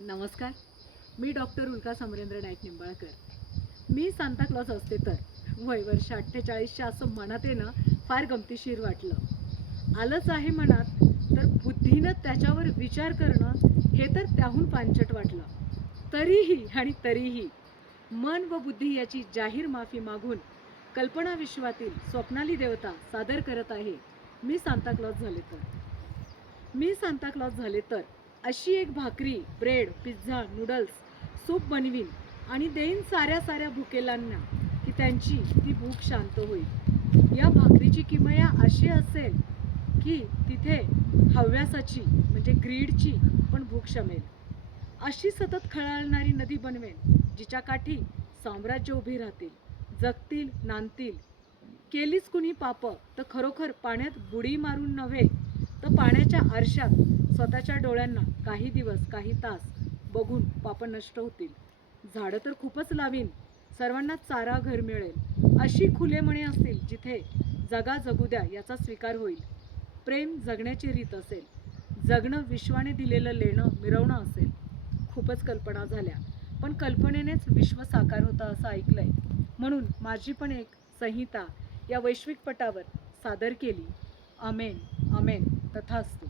नमस्कार. मी डॉक्टर उल्का समरेंद्र नाईक निंबाळकर. मी सांताक्लॉज असते तर वय वर्ष 48च्या असं मनात येणं फार गमतीशीर वाटलं. आलंच आहे मनात तर बुद्धीनं त्याच्यावर विचार करणं हे तर त्याहून पांचट वाटलं. तरीही मन व बुद्धी याची जाहीर माफी मागून कल्पना विश्वातील स्वप्नाली देवता सादर करत आहे मी सांताक्लॉज झाले तर अशी एक भाकरी, ब्रेड, पिझ्झा, नूडल्स, सूप बनवीन आणि देईन साऱ्या भुकेलांना की त्यांची ती भूक शांत होईल. या भाकरीची किमया अशी असेल की तिथे हव्यासाची म्हणजे ग्रीडची पण भूक शमेल. अशी सतत खळाळणारी नदी बनवेन जिच्या काठी साम्राज्य उभी राहतील, जगतील, नांदतील. केलीच कुणी पाप तर खरोखर पाण्यात बुडी मारून नव्हे तर पाण्याच्या आरशात स्वतःच्या डोळ्यांना काही दिवस काही तास बघून पाप नष्ट होतील. झाडं तर खूपच लावीन, सर्वांना चारा घर मिळेल. अशी खुले मने असतील जिथे जगा जगू द्या याचा स्वीकार होईल. प्रेम जगण्याची रीत असेल, जगणं विश्वाने दिलेलं लेणं मिरवणं असेल. खूपच कल्पना झाल्या, पण कल्पनेनेच विश्व साकार होतं असं ऐकलंय. म्हणून माझी पण एक संहिता या वैश्विक पटावर सादर केली. अमेन, अमेन, तथास्तु.